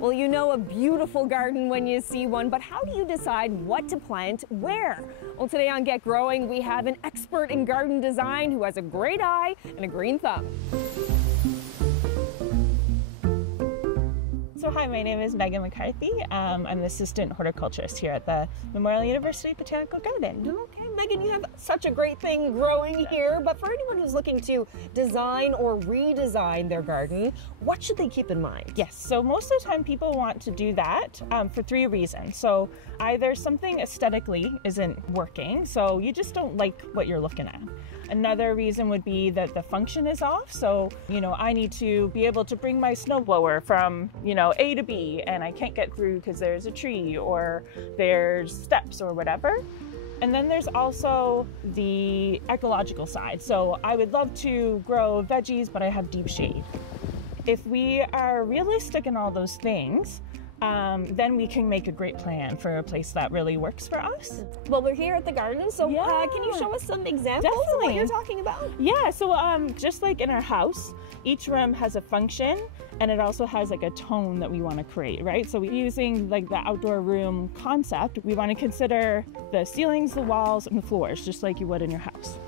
Well, you know a beautiful garden when you see one, but how do you decide what to plant where? Well, today on Get Growing, we have an expert in garden design who has a great eye and a green thumb. So hi, my name is Meghan McCarthy. I'm an assistant horticulturist here at the Memorial University Botanical Garden. Okay, Meghan, you have such a great thing growing here, but for anyone who's looking to design or redesign their garden, what should they keep in mind? Yes, so most of the time people want to do that for three reasons. So either something aesthetically isn't working, so you just don't like what you're looking at. Another reason would be that the function is off. So, I need to be able to bring my snowblower from, A to B, and I can't get through because there's a tree or there's steps or whatever. And then there's also the ecological side. So I would love to grow veggies, but I have deep shade. If we are realistic in all those things, then we can make a great plan for a place that really works for us. Well, we're here at the garden, so can you show us some examples of what you're talking about? Yeah, so just like in our house, each room has a function, and it also has like a tone that we want to create, right? So we're using like the outdoor room concept. We want to consider the ceilings, the walls, and the floors, just like you would in your house.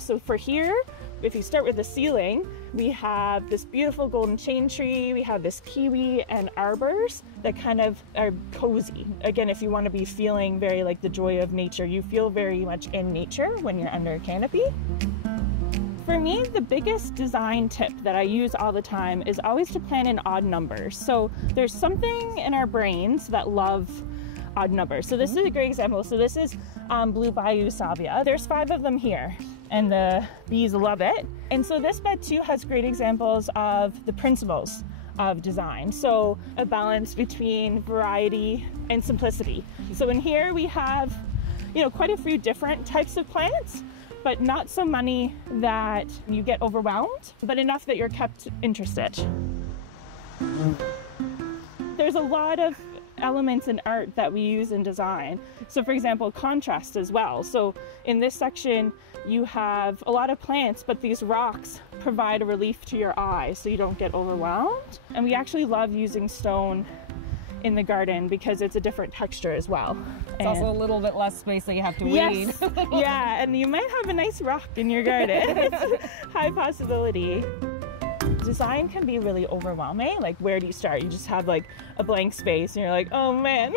So for here, if you start with the ceiling, we have this beautiful golden chain tree, we have this kiwi and arbors that kind of are cozy. Again, if you want to be feeling very like the joy of nature, you feel very much in nature when you're under a canopy. For me, the biggest design tip that I use all the time is always to plan in odd numbers. So there's something in our brains that love odd numbers. So this is a great example. So this is Blue Bayou Salvia. There's 5 of them here, and the bees love it. And so this bed too has great examples of the principles of design. So a balance between variety and simplicity. So in here we have, quite a few different types of plants, but not so many that you get overwhelmed, but enough that you're kept interested. There's a lot of elements in art that we use in design. So for example, contrast as well. So in this section, you have a lot of plants, but these rocks provide a relief to your eye so you don't get overwhelmed. And we actually love using stone in the garden because it's a different texture as well. It's also a little bit less space that you have to weed. Yes. Yeah, and you might have a nice rock in your garden. It's a high possibility. Design can be really overwhelming. Like, where do you start? You just have like a blank space and you're like, oh man,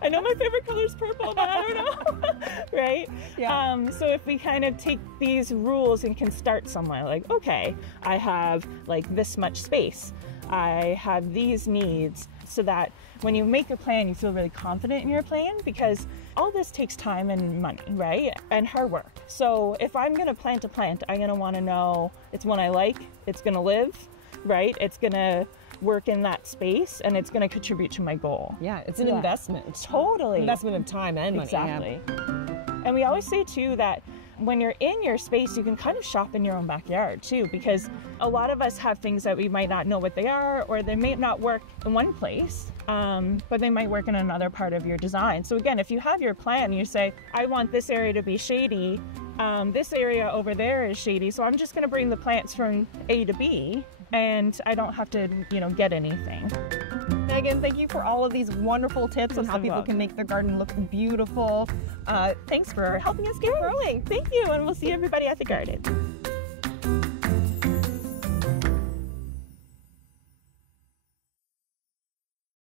I know my favorite color is purple, but I don't know, right? Yeah. So if we kind of take these rules and can start somewhere, like, okay, I have like this much space, I have these needs, so that when you make a plan, you feel really confident in your plan, because all this takes time and money, right? And hard work. So if I'm gonna plant a plant, I'm gonna wanna know it's one I like, it's gonna live, right? It's gonna work in that space, and it's gonna contribute to my goal. Yeah, it's an investment. Totally. Investment of time and money. Exactly. Yeah. And we always say too that when you're in your space, you can kind of shop in your own backyard too, because a lot of us have things that we might not know what they are, or they may not work in one place, but they might work in another part of your design. So again, if you have your plan, you say, I want this area to be shady, this area over there is shady, so I'm just gonna bring the plants from A to B, and I don't have to, get anything. Meghan, thank you for all of these wonderful tips on how people can make their garden look beautiful. Thanks for helping us get growing. Thank you, and we'll see everybody at the garden.